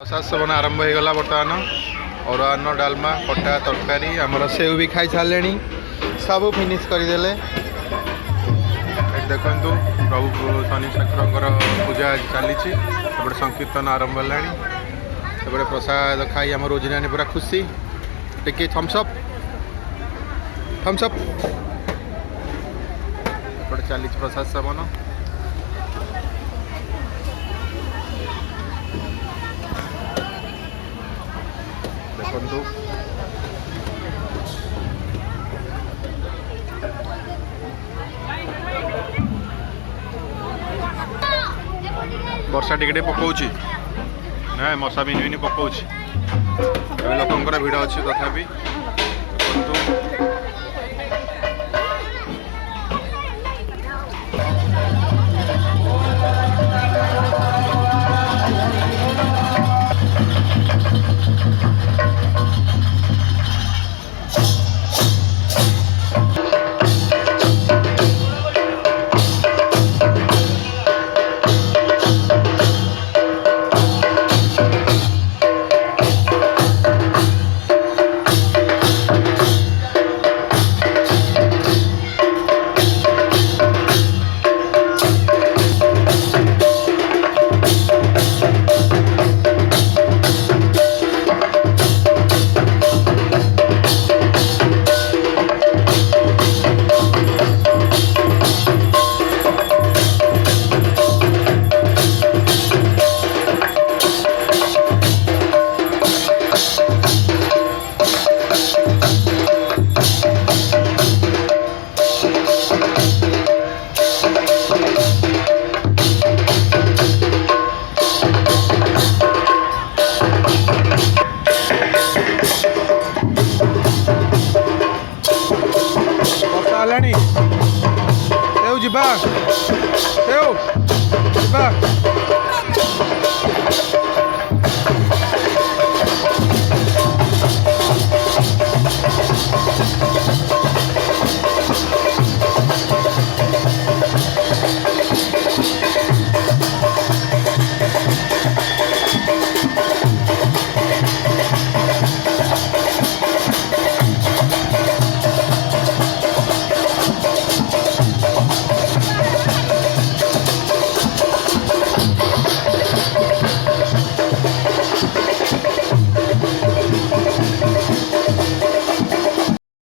प्रसाद seven आरंभ हो गला बर्तमान और अन्न डालमा खटा तरकारी आमर सेव भी खाई सारे सब फिनिश करदे। देखु प्रभु शनि ठाकुर पूजा चली संकीर्तन आरंभ है। प्रसाद खाई आम रोजिना पूरा खुशी टे थम्सअप चली प्रसाद सेवन। देखु वर्षा टिके पकाउछि ना मशा मिनी पकाउछि लोकंर भिड़ अच्छी तथापि